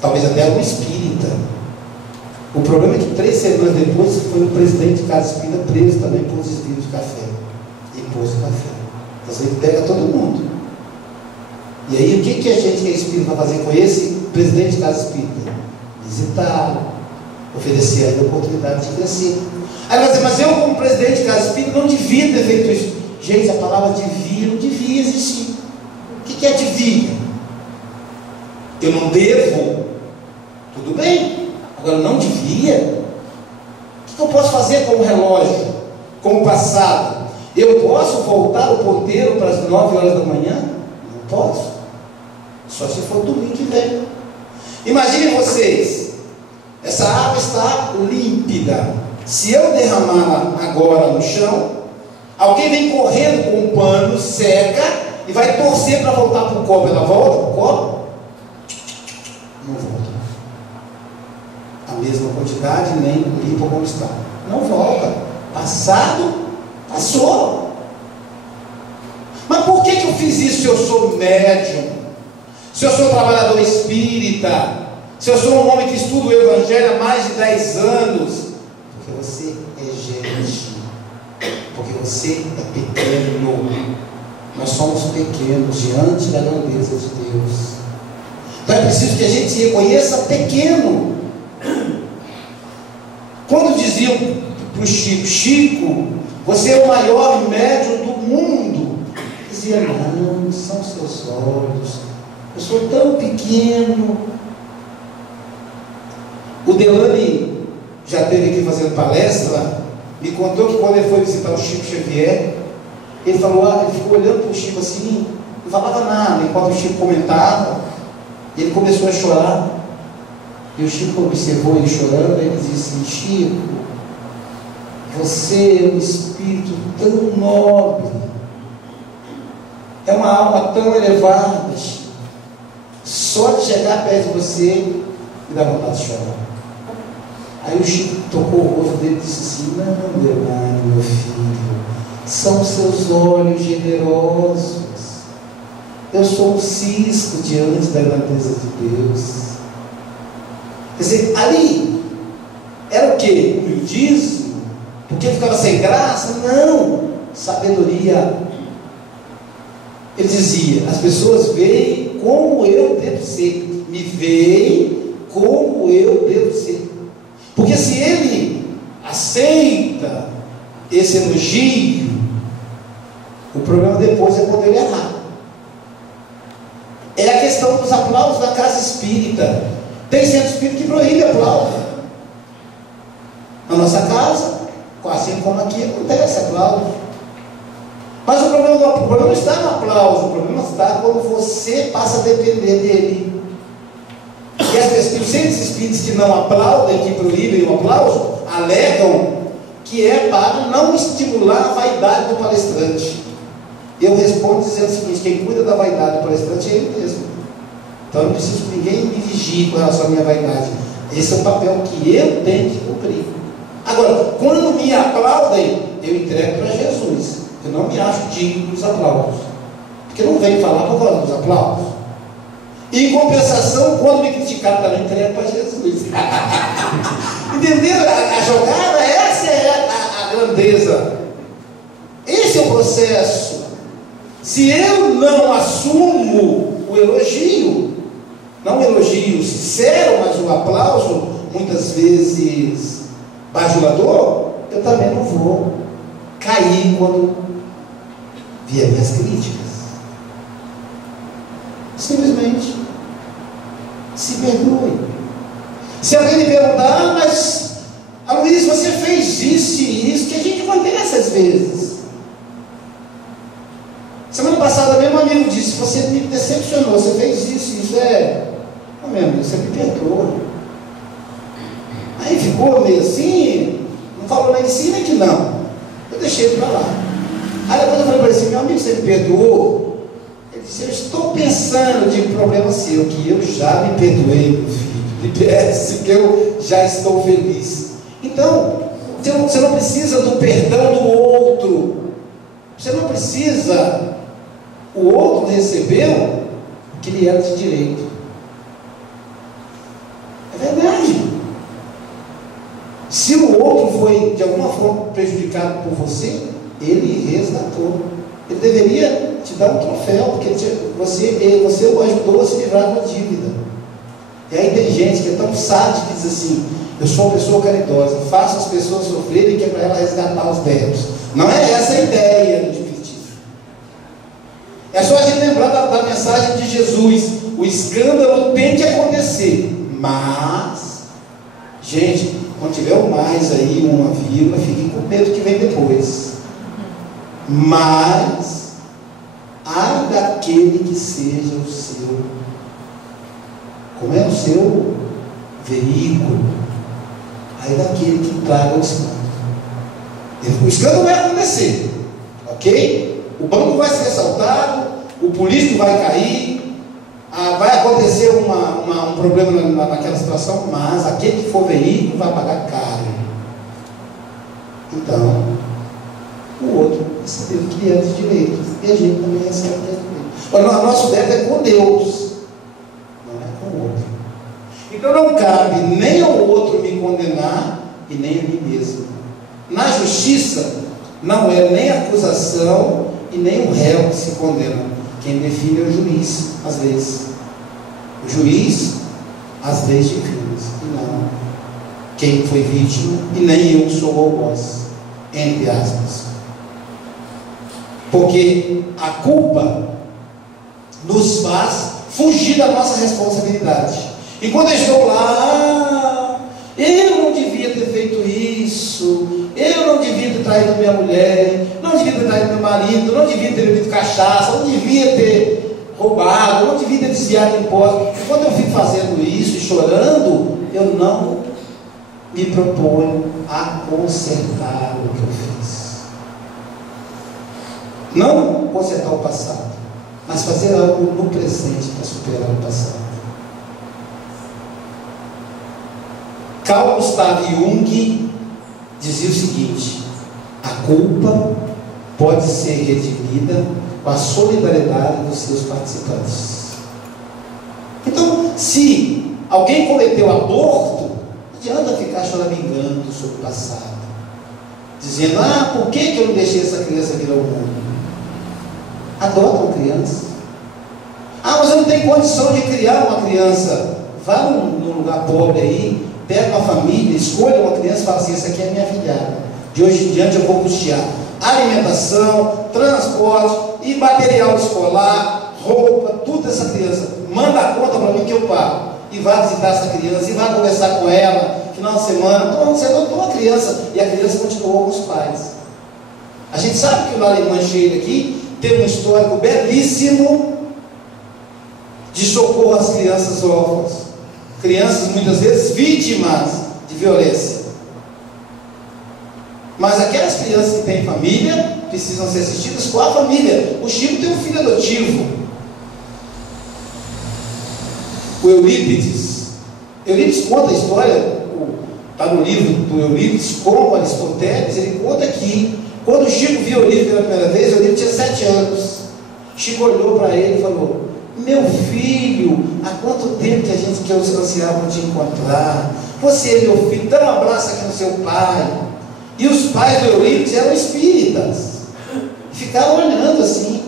Talvez até algum espírita. O problema é que 3 semanas depois foi o presidente de Casa Espírita preso também por desvio de café. Imposto de café. Então ele pega todo mundo. E aí o que a gente que é espírita vai fazer com esse presidente de Casa Espírita? Visitá-lo, oferecer a ele a oportunidade de crescer. Aí vai dizer: mas eu como presidente de Casa Espírita não devia ter feito isso. Gente, a palavra devia não devia existir. O que é devia? Eu não devo. Tudo bem. Agora não devia. O que eu posso fazer com o relógio? Com o passado? Eu posso voltar o ponteiro para as 9 horas da manhã? Não posso. Só se for domingo que vem. Imaginem vocês, essa água está límpida. Se eu derramar agora no chão, alguém vem correndo com um pano, seca e vai torcer para voltar para o copo. Ela volta para o copo? Não volta. A mesma quantidade, nem limpa como está. Não volta. Passado, passou. Mas por que eu fiz isso se eu sou médium? Se eu sou trabalhador espírita? Se eu sou um homem que estuda o Evangelho há mais de 10 anos? Porque você é gente. Porque você é pequeno. Nós somos pequenos diante da grandeza de Deus. Então é preciso que a gente se reconheça pequeno. Quando diziam para o Chico: Chico, você é o maior médium do mundo, dizia: não, são seus olhos. Eu sou tão pequeno. O Delane já esteve aqui fazendo palestra. Me contou que quando ele foi visitar o Chico Xavier, ele falou: ele ficou olhando para o Chico assim, não falava nada, enquanto o Chico comentava. Ele começou a chorar. E o Chico observou ele chorando. E ele disse: Chico, você é um espírito tão nobre, é uma alma tão elevada, Chico. Só de chegar perto de você me dá vontade de chorar. Aí o Chico tocou o rosto dele e disse assim: não, Leonardo, meu filho, são seus olhos generosos. Eu sou um cisco diante da grandeza de Deus. Quer dizer, ali era o que? Humildismo? Porque ficava sem graça? Não, sabedoria. Ele dizia: as pessoas veem como eu devo ser, me veem como eu devo ser. Porque se ele aceita esse elogio, o problema depois é quando ele errar. É a questão dos aplausos da casa espírita. Tem centro espírita que proíbe aplauso. Na nossa casa, assim como aqui, acontece aplauso. Mas o problema não está no aplauso, o problema está quando você passa a depender dele. E os centros espíritas que não aplaudem, que proíbem o aplauso, alegam que é para não estimular a vaidade do palestrante. Eu respondo dizendo o seguinte: quem cuida da vaidade do palestrante é ele mesmo. Então eu não preciso que ninguém me vigie com relação à minha vaidade. Esse é o papel que eu tenho que cumprir. Agora, quando me aplaudem, eu entrego para Jesus. Eu não me acho digno dos aplausos. porque não vem falar por causa dos aplausos. E em compensação, quando me criticaram, também entrego para Jesus. Entenderam a jogada? Essa é a grandeza. Esse é o processo. Se eu não assumo o elogio, não o elogio sincero, mas o aplauso, muitas vezes bajulador, eu também não vou cair quando vier minhas críticas. Simplesmente se perdoe. Se alguém me perguntar, mas Luiz, você fez isso e isso, que a gente acontece às vezes. Semana passada mesmo um amigo disse, você me decepcionou, você fez isso e isso, não mesmo, você me perdoa. Aí ficou meio assim, não falou nem sim nem que não. Eu deixei ele para lá. Aí depois eu falei para ele assim, meu amigo, você me perdoou? Ele disse, eu estou pensando de problema seu, que eu já me perdoei, meu filho. Libere-se, que eu já estou feliz. Então, você não precisa do perdão do outro. Você não precisa. O outro recebeu o que lhe era de direito. É verdade. Se o outro foi de alguma forma prejudicado por você, ele resgatou. Ele deveria te dar um troféu, porque você o ajudou a se livrar de uma dívida. E aí tem gente que é tão sádica que diz assim, eu sou uma pessoa caridosa, faço as pessoas sofrerem, que é para ela resgatar os débitos. Não é essa a ideia do Espiritismo. É só a gente lembrar da mensagem de Jesus. O escândalo tem que acontecer, mas, gente, quando tiver um mais aí, uma vírgula, fiquem com medo que vem depois. Mas ai daquele que seja o seu, como é o seu veículo, ai daquele que traga o escândalo. O escândalo vai acontecer, ok? O banco vai ser assaltado, o político vai cair, vai acontecer um problema naquela situação, mas aquele que for veículo vai pagar caro. Então, o outro recebeu o que lhe é de direito, e a gente também recebe o que é de direito. Agora, o nosso débito é com Deus, não é com o outro. Então não cabe nem ao outro me condenar e nem a mim mesmo. Na justiça não é nem acusação e nem o réu que se condena. Quem define é o juiz, às vezes. O juiz, às vezes, define, e não quem foi vítima, e nem eu sou o algoz, entre aspas. Porque a culpa nos faz fugir da nossa responsabilidade. E quando eu estou lá, eu não devia ter feito isso, eu não devia ter traído minha mulher, não devia ter traído meu marido, não devia ter bebido cachaça, não devia ter roubado, não devia ter desviado impostos. E quando eu fico fazendo isso e chorando, eu não me proponho a consertar o que eu fiz. Não consertar o passado, mas fazer algo no presente para superar o passado. Carl Gustav Jung dizia o seguinte: a culpa pode ser redimida com a solidariedade dos seus participantes. Então, se alguém cometeu aborto, não adianta ficar choramingando sobre o passado, dizendo, por que eu não deixei essa criança vir ao mundo? Adota uma criança. Mas eu não tenho condição de criar uma criança. Vá num lugar pobre aí, pega uma família, escolha uma criança e fala assim, essa aqui é minha filhada, de hoje em diante eu vou custear alimentação, transporte e material escolar, roupa, tudo dessa criança, manda a conta para mim que eu pago, e vai visitar essa criança, e vai conversar com ela, final de semana, você adotou uma criança, e a criança continuou com os pais. A gente sabe que o Lar Mancheiro aqui tem um histórico belíssimo de socorro às crianças órfãs, crianças muitas vezes vítimas de violência. Mas aquelas crianças que têm família precisam ser assistidas com a família. O Chico tem um filho adotivo, o Eurípides. Eurípides conta a história, está no livro do Eurípides, como Aristóteles. Ele conta que quando o Chico viu o Eurípides pela primeira vez, o Eurípides tinha 7 anos. Chico olhou para ele e falou: meu filho, há quanto tempo que a gente quer ansiava te encontrar? Você é meu filho, dá um abraço aqui no seu pai. E os pais do Eurípides eram espíritas, ficaram olhando assim.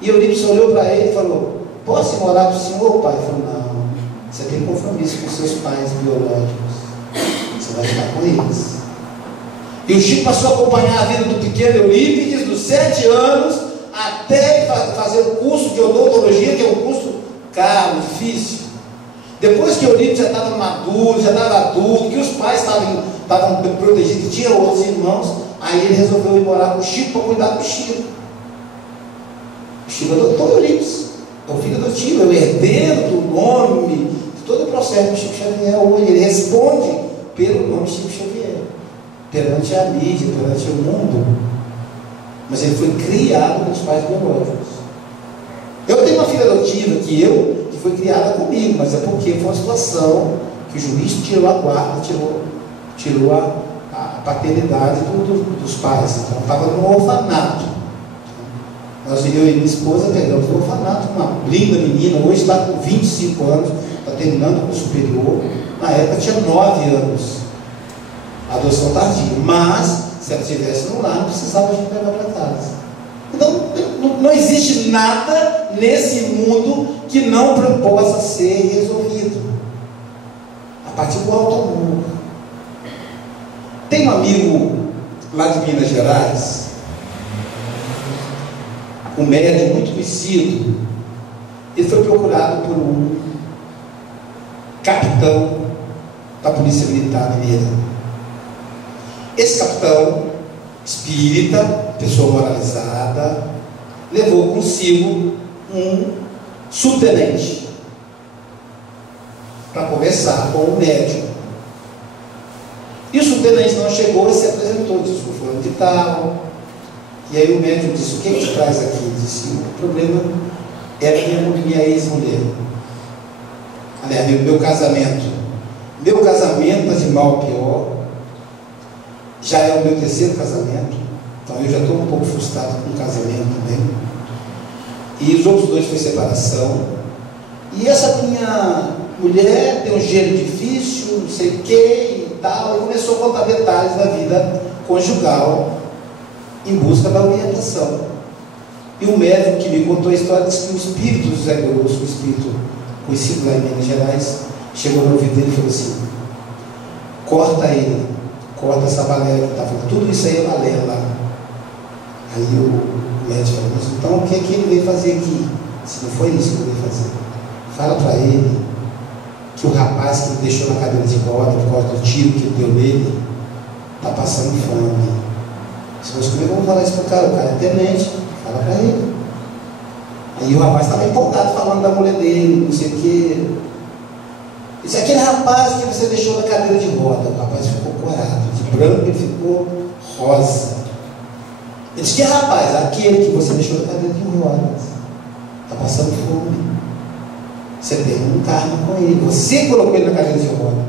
E Eurípides olhou para ele e falou: posso ir morar com o senhor, pai? Ele falou: não, você tem compromisso com seus pais biológicos, você vai ficar com eles. E o Chico passou a acompanhar a vida do pequeno Eurípides, dos 7 anos, até fazer o curso de odontologia, que é um curso caro, difícil. Depois que Eurípides já estava maduro, já estava adulto, que os pais estavam protegidos, tinha outros irmãos, aí ele resolveu ir morar com o Chico para cuidar do Chico. O Chico adotou Eurípides, é o filho adotivo, é o herdeiro do nome, de todo o processo do Chico Xavier. Hoje ele responde pelo nome Chico Xavier, perante a mídia, perante o mundo. Mas ele foi criado pelos pais biológicos. Eu tenho uma filha adotiva que foi criada comigo, mas é porque foi uma situação que o juiz tirou a guarda, tirou a paternidade dos pais. Então estava no orfanato. Eu e minha esposa pegamos no orfanato, uma linda menina, hoje está com 25 anos, está terminando com o superior. Na época tinha 9 anos. Adoção tardia, mas se ela estivesse no lar, não precisava de levar para casa. Então, não existe nada nesse mundo que não possa ser resolvido a partir do alto amor. Tem um amigo lá de Minas Gerais, um médico muito conhecido. Ele foi procurado por um capitão da Polícia Militar Mineira. Esse capitão, espírita, pessoa moralizada, levou consigo um subtenente para conversar com o médium. E o subtenente não chegou e se apresentou, disse: o fulano de tal. E aí o médium disse: o que te traz aqui? Ele disse: o problema é minha ex-mulher. Aliás, meu casamento. Meu casamento está de mal a pior. Já é o meu 3º casamento, então eu já estou um pouco frustrado com o casamento também. E os outros 2 foi separação. E essa minha mulher tem um gênero difícil, não sei o que e tal. E começou a contar detalhes da vida conjugal em busca da orientação. E o médico que me contou a história disse que o espírito do Zé Grosso, o espírito conhecido lá em Minas Gerais, chegou no ouvido dele e falou assim: corta ele. Corta essa balela que está falando, tudo isso aí é balela. Aí o médico falou: mas então o que é que ele veio fazer aqui? Se não foi isso que ele veio fazer, fala para ele que o rapaz que ele deixou na cadeira de roda por causa do tiro que ele deu nele está passando fome. Se você comigo, vamos falar isso para o cara é tenente, fala para ele. Aí o rapaz estava empolgado falando da mulher dele, não sei o quê. Disse: aquele rapaz que você deixou na cadeira de roda. O rapaz ficou corado, de branco ele ficou rosa. Ele disse: que rapaz? Aquele que você deixou na cadeira de rodas, está passando fome. Você tem um karma com ele, você colocou ele na cadeira de roda,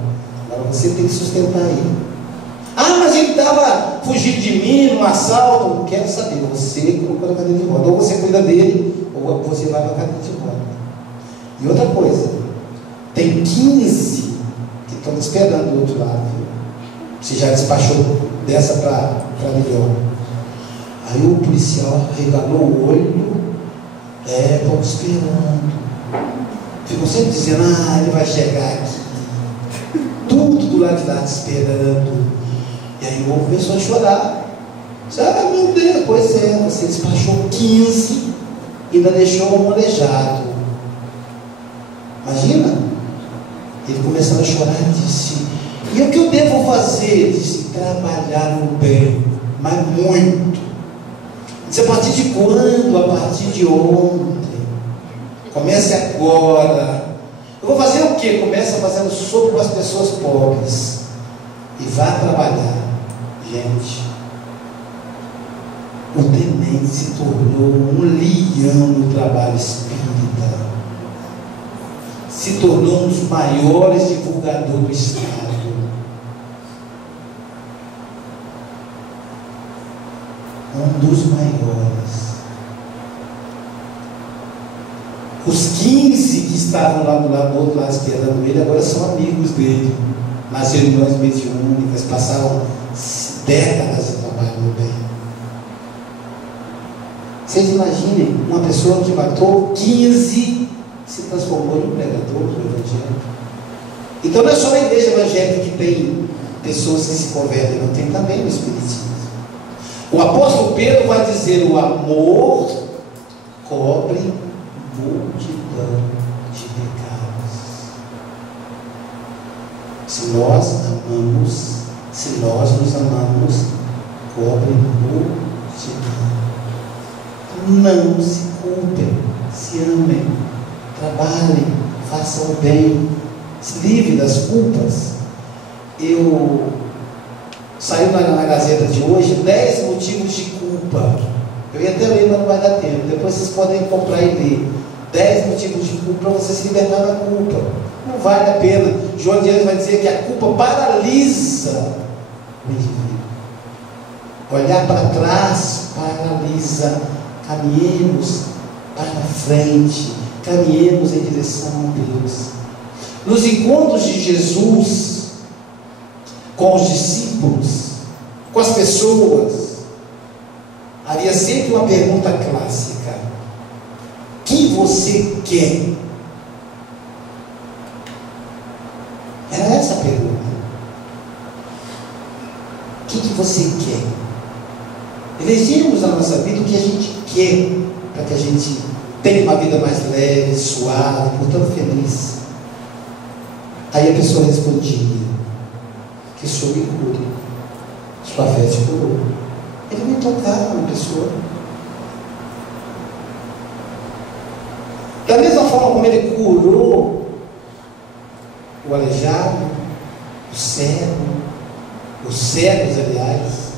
agora você tem que sustentar ele. Ah, mas ele estava fugindo de mim num assalto. Não quero saber, você colocou na cadeira de roda. Ou você cuida dele, ou você vai para a cadeira de roda. E outra coisa, tem 15 que estão esperando do outro lado. Você já despachou dessa para melhor. Aí o policial regalou o olho. Estão esperando. Ficam sempre dizendo: ele vai chegar aqui. Tudo do lado de lá te esperando. E aí o povo começou a chorar. Meu Deus, pois é, você despachou 15 e ainda deixou um aleijado. Imagina? Ele começou a chorar e disse: e o que eu devo fazer? Ele disse: trabalhar no bem, mas muito. Disse: a partir de quando? A partir de ontem. Comece agora. Eu vou fazer o quê? Começa fazendo sopa para as pessoas pobres e vá trabalhar. Gente, o tenente se tornou um leão no trabalho espírita. Se tornou um dos maiores divulgadores do Estado. Um dos maiores. Os 15 que estavam lá do outro lado esperando ele, agora são amigos dele, nas reuniões mediúnicas, passaram décadas de trabalho no bem. Vocês imaginem, uma pessoa que matou 15 se transformou em um pregador do Evangelho. Então não é só na igreja evangélica que tem pessoas que se convertem, não, tem também no Espiritismo. O apóstolo Pedro vai dizer: o amor cobre multidão de pecados. Se nós amamos, se nós nos amamos, cobre multidão. Não se culpem, se amem, trabalhem, façam o bem, se livrem das culpas. Saiu na Gazeta de hoje 10 motivos de culpa. Eu ia até ler, mas não vai dar tempo. Depois vocês podem comprar e ler. 10 motivos de culpa para você se libertar da culpa. Não vale a pena. João de Deus vai dizer que a culpa paralisa o indivíduo. Olhar para trás paralisa. Caminhemos para frente. Caminhemos em direção a Deus. Nos encontros de Jesus com os discípulos, com as pessoas, havia sempre uma pergunta clássica: quem você quer? Era essa a pergunta. O que você quer? Elegemos na nossa vida o que a gente quer, para que a gente tenha uma vida mais leve, suave, portanto feliz. Aí a pessoa respondia: que o Senhor me cure. Sua fé te curou. Ele me tocava na pessoa. Da mesma forma como ele curou o aleijado, o cego, os cegos, aliás,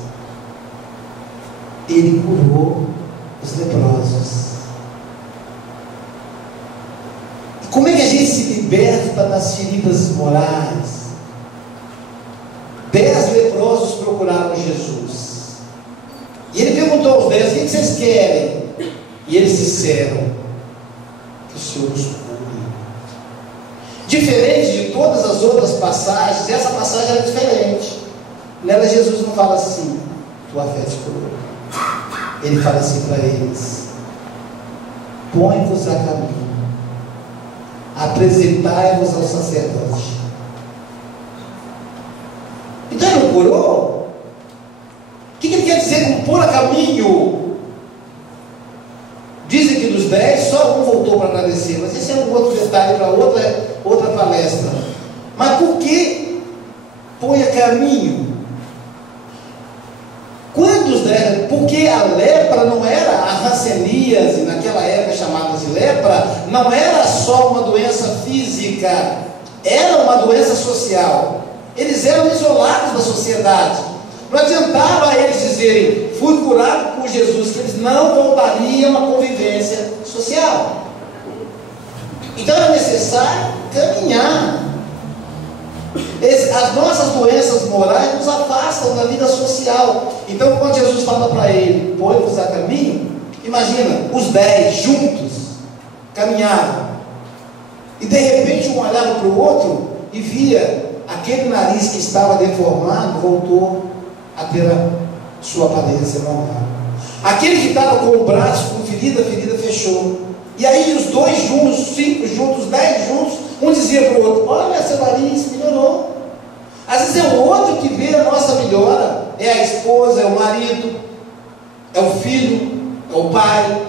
ele curou os leprosos. E como é que a gente se liberta das feridas morais? 10 leprosos procuraram Jesus. E ele perguntou aos 10: o que vocês querem? E eles disseram: que o Senhor nos cure. Diferente de todas as outras passagens, essa passagem era diferente. Nela Jesus não fala assim: tua fé te curou. Ele fala assim para eles: põe-vos a caminho, apresentai-vos ao sacerdote. Então ele não curou? O que ele quer dizer com pôr a caminho? Dizem que dos 10, só um voltou para agradecer, mas esse é um outro detalhe para outra palestra. Mas por que põe a caminho? Quantos 10? Porque a lepra não era a hanseníase, naquela época chamada de lepra, não era só uma doença física, era uma doença social. Eles eram isolados da sociedade. Não adiantava eles dizerem: fui curado por Jesus, que eles não voltariam à convivência social. Então era necessário caminhar. As nossas doenças morais nos afastam da vida social. Então quando Jesus fala para ele: põe-vos a caminho, imagina, os 10 juntos caminhavam, e de repente um olhava para o outro e via aquele nariz que estava deformado voltou a ter a sua aparência normal. Aquele que estava com o braço com ferida, a ferida fechou. E aí os 2 juntos, 5 juntos, 10 juntos, um dizia para o outro: olha, seu nariz melhorou. Às vezes é o outro que vê a nossa melhora. É a esposa, é o marido, é o filho, é o pai.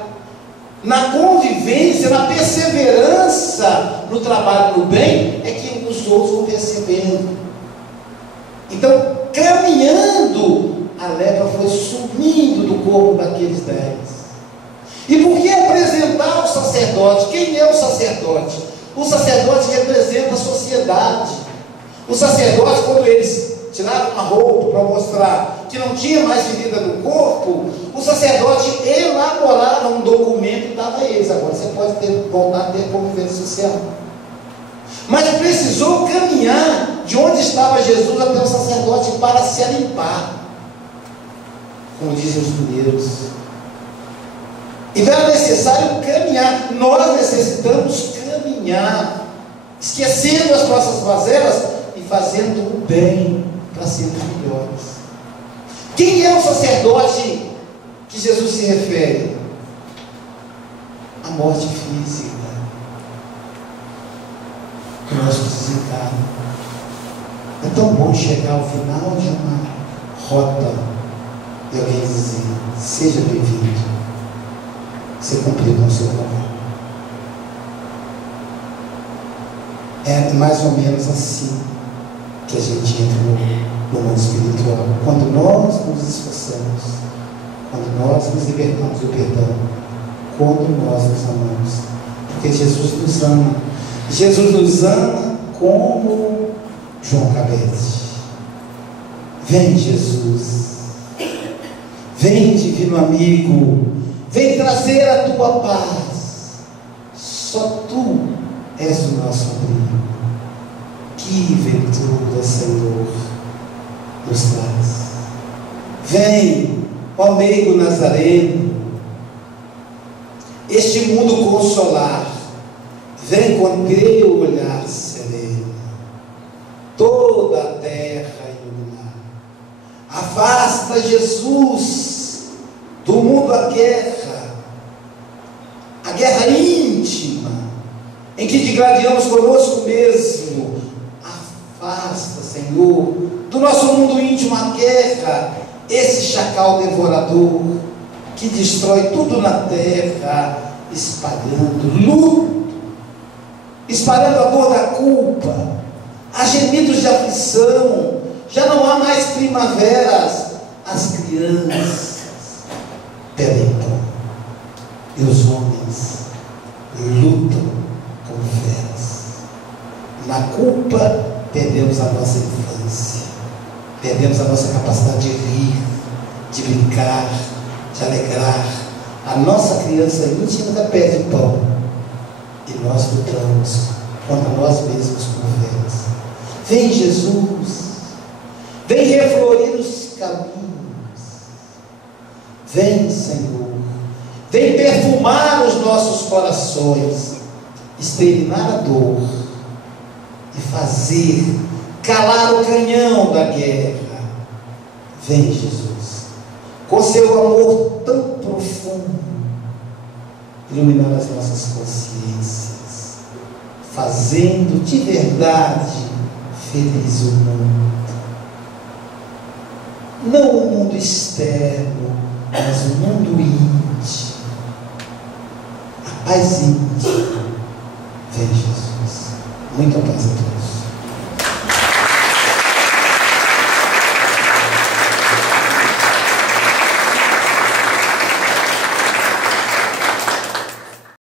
Na convivência, na perseverança no trabalho do bem, é que os outros vão percebendo. Então, caminhando, a lepra foi sumindo do corpo daqueles 10. E por que apresentar o sacerdote? Quem é o sacerdote? O sacerdote representa a sociedade. O sacerdote, quando eles tiraram uma roupa para mostrar que não tinha mais ferida no corpo, o sacerdote elaborava um documento e dava a eles: agora você pode voltar a ter convivência social. Mas precisou caminhar de onde estava Jesus até o sacerdote para se limpar, como dizem os mineiros. Então é necessário caminhar. Nós necessitamos caminhar, esquecendo as nossas mazelas e fazendo o bem para sermos melhores. Quem é o sacerdote que Jesus se refere? A morte física, o nosso desencarne. É tão bom chegar ao final de uma rota e alguém dizer: seja bem-vindo, você cumpriu com o seu trabalho. É mais ou menos assim que a gente entra no mundo espiritual. Quando nós nos esforçamos, quando nós nos libertamos do perdão, quando nós nos amamos, porque Jesus nos ama. Jesus nos ama como João Cabete. Vem, Jesus, vem, divino amigo, vem trazer a tua paz. Só tu és o nosso abrigo. Que ventura, Senhor, nos traz. Vem, ó meigo Nazareno, este mundo consolar. Vem com teu olhar sereno, toda a terra iluminar. Afasta, Jesus, do mundo a guerra íntima, em que digladiamos conosco mesmo. Afasta, Senhor, do nosso mundo íntimo a guerra, esse chacal devorador, que destrói tudo na terra, espalhando luto, espalhando a dor da culpa, há gemidos de aflição, já não há mais primaveras, as crianças pedem pão, e os homens lutam como feras. Na culpa perdemos a nossa infância, perdemos a nossa capacidade de rir, de brincar, de alegrar. A nossa criança íntima pede pão, e nós lutamos contra nós mesmos como feras. Vem, Jesus, vem reflorir os caminhos. Vem, Senhor, vem perfumar os nossos corações, exterminar a dor e fazer calar o canhão da guerra. Vem, Jesus, com seu amor tão profundo, iluminar as nossas consciências, fazendo de verdade feliz o mundo. Não o mundo externo, mas o mundo íntimo. A paz íntima. Vem, Jesus. Muita paz a todos.